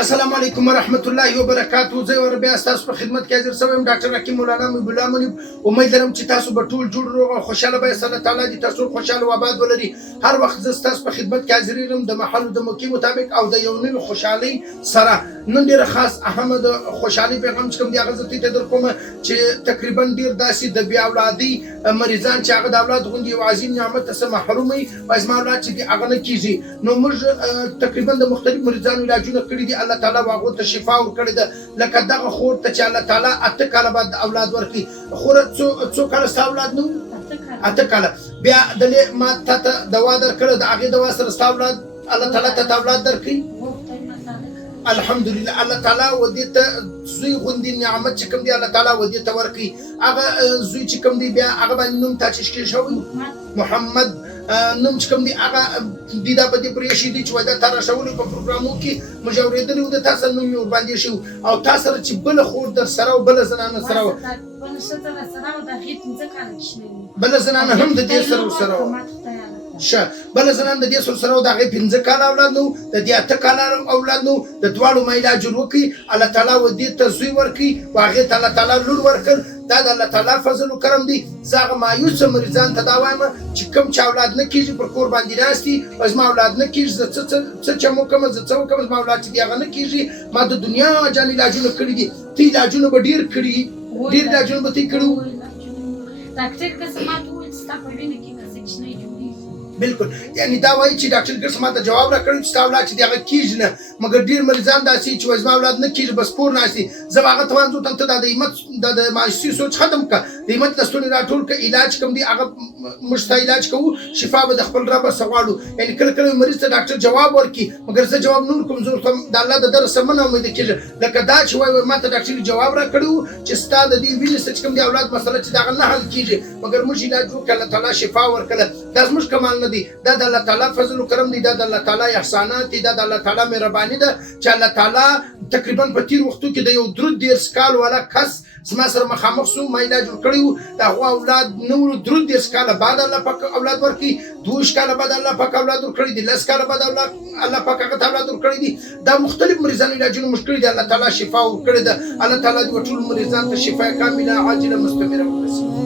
السلام علیکم ورحمت الله وبرکاتو. زه ور بیا تاسو په خدمت کې حاضر شوم ډاکټر حکیم مولانا محب الله منیب. امید لرم چې تاسو به ټول جوړ روغ او خوشاله به الله تعالی دې تاسو خوشاله و آباد ولري. هر وخت زه تاسو په خدمت کې حاضر یم د محل د موقع مطابق او د یو نوې خوشحالي سره. نن ډېر خاص اهم د خوشحالي پیغام چې کوم دی هغه زه ته در کوم چې تقریبا ډېر داسې د بیا اولادي مریضان چې هغه د اولاد غوندې یو عظیم نعمت څخه محروم وي او زما اولاد چې دي هغه نه کېږي. نو موږ تقریبا د مختلف مریضانو علاجونه کړي دي. الله تعالی هغو ته شفا ورکړې ده. لکه دغه خور ته چې الله تعالی 8 کاله بعد اولاد ورکړي. خوره څو کاله ستا اولاد نه و؟ 8 کاله. بیا دلې ما تا ته دوا درکړه، د هغې دوا سره ستا اولاد الله تعالی ته اولاد درکړي. الحمدلله الله تعالی ودې ته زوی غوندې نعمت چې کوم دی الله تعالی ودې ته ورکړي. هغه زوی چې کوم دی بیا هغه باندې نوم تا چې شوی محمد نوم چې کوم دی هغه دی دا په دې پرېښي دي چې وایي دا تا راښولي په پروګرامو کې موږ اورېدلي وو د تا سره نوم یې ورباندې شو او تا سره چې بله خور در سره او بله زنانه سره وه بله زنانه هم د دې سره ورسره وه شه بله زنانه د دې سره و د هغې 15 کاله اولاد نه و د دې 8 کاله اولاد نه و د دواړو ما علاج وکړي. الله تعالی و دې ته زوی ورکړي و هغې ته الله تعالی لور ورکړ. دا د الله تعالی فضل و کرم دی. زه هغه مایوسه مریضان ته دا وایم چې کوم چې اولاد نه کېږي پر کور باندې ناست دي او زما اولاد نه کېږي، زه څه چم وکړم، زه څه وکړم، زما اولاد چې دی هغه نه کېږي. ما د دنیا جان علاجونه کړي دي. ته علاجونه به ډېر کړي، ډېر علاجونه به ته کړي وو. ډاکټر که ما ته وویل ستا په وینه کې که څه کوچنی جوړېږي بالکل یعنی دا وایي چې ډاکټر ګرس ما ته جواب راکړی چې ستا اولاد چې دی هغه کېږي نه، مګر ډېر مریضان داسې چې وایي زما اولاد نه کېږي بس کور ناست دي. زه به هغه ته وایم ته دا د همت د مایوسي سوچ ختم کړه، د همت لستونې راټول کړه، علاج کوم دی هغه موږ ستا علاج کوو، شفا به د خپل ربه څخه غواړو. یعنې کله کله مریض ته ډاکټر جواب ورکړي مګر زه جواب نه ورکوم، زه ورته د الله د در څخه مه ناامیده کېږه. لکه دا چې وایي ما ته ډاکټر جواب راکړی و چې ستا د دې وینې څه چې کوم دی اولاد مسله چې د هغه نه حل کېږي مګر موږ علاج وکړو، الله تعالی شفا ورکړه. دا زموږ کمال نه دی، دا د الله تعالی فضل و کرم دی، دا د الله تعالی احسانات دي، دا د الله تعالی مهرباني ده چې الله تعالی تقریبا په تیر وختو کې د یو درود 13 کال والا کس زما سره مخامخ سو، ما علاج ورکړی و. د هغو اولاد نه و درود 13 کاله بعد الله پاک اولاد ورکړي، 12 کاله بعد الله پاک اولاد ورکړي دي، 10 کاله بعد الله پاک هغه ته اولاد ورکړي دي. دا مختلف مریضانو علاجونه موږ کړي دي. الله تعالی شفا ورکړې ده. الله تعالی دې ټول مریضانو ته شفا کامله عاجله مستمره ورکړي.